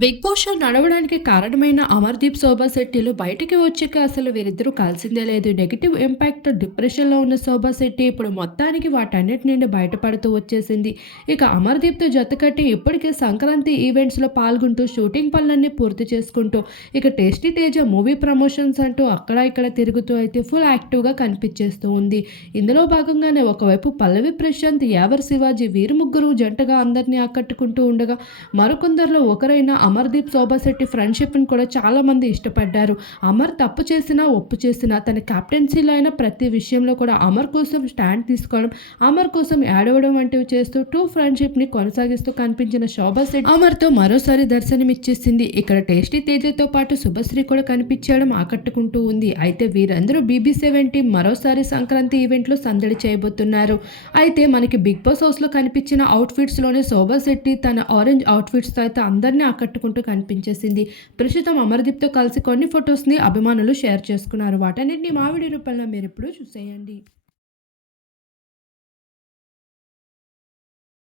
Big boss show నడవడానికి కారణమైన అమర్దీప్ శోభా శెట్టిలు బయటికి వచ్చాక అసలు వీరిద్దరూ కలిసిందే లేదు. నెగిటివ్ ఇంపాక్ట్ డిప్రెషన్లో ఉన్న శోభా శెట్టి ఇప్పుడు మొత్తానికి వాటన్నిటి నుండి బయటపడుతూ వచ్చేసింది. ఇక అమర్దీప్తో జతకట్టి ఇప్పటికే సంక్రాంతి ఈవెంట్స్లో పాల్గొంటూ షూటింగ్ పనులన్నీ పూర్తి చేసుకుంటూ ఇక టేస్టీ తేజ మూవీ ప్రమోషన్స్ అంటూ అక్కడ ఇక్కడ తిరుగుతూ అయితే ఫుల్ యాక్టివ్గా కనిపించేస్తూ ఉంది. ఇందులో భాగంగానే ఒకవైపు పల్లవి ప్రశాంత్ యావర్ శివాజీ వీరు ముగ్గురు జంటగా అందరినీ ఆకట్టుకుంటూ ఉండగా మరికొందరిలో ఒకరైన అమర్దీప్ శోభాశెట్టి ఫ్రెండ్షిప్ని కూడా చాలామంది ఇష్టపడ్డారు. అమర్ తప్పు చేసినా ఒప్పు చేసినా తన కెప్టెన్సీలో అయిన ప్రతి విషయంలో కూడా అమర్ కోసం స్టాండ్ తీసుకోవడం అమర్ కోసం ఏడవడం వంటివి చేస్తూ టూ ఫ్రెండ్షిప్ని కొనసాగిస్తూ కనిపించిన శోభాశెట్టి అమర్తో మరోసారి దర్శనమిచ్చేసింది. ఇక్కడ టేస్టీ తేజతో పాటు శుభశ్రీ కూడా కనిపించడం ఆకట్టుకుంటూ ఉంది. అయితే వీరందరూ బీబీ సెవెంటీ మరోసారి సంక్రాంతి ఈవెంట్లో సందడి చేయబోతున్నారు. అయితే మనకి బిగ్ బాస్ హౌస్లో కనిపించిన అవుట్ఫిట్స్లోనే శోభా శెట్టి తన ఆరెంజ్ అవుట్ఫిట్స్తో అయితే అందరినీ పట్టుకుంటూ కనిపించేసింది. ప్రస్తుతం అమర్దీప్తో కలిసి కొన్ని ఫొటోస్ని అభిమానులు షేర్ చేసుకున్నారు. వాటన్నిటిని మావిడి రూపంలో మీరు ఇప్పుడు చూసేయండి.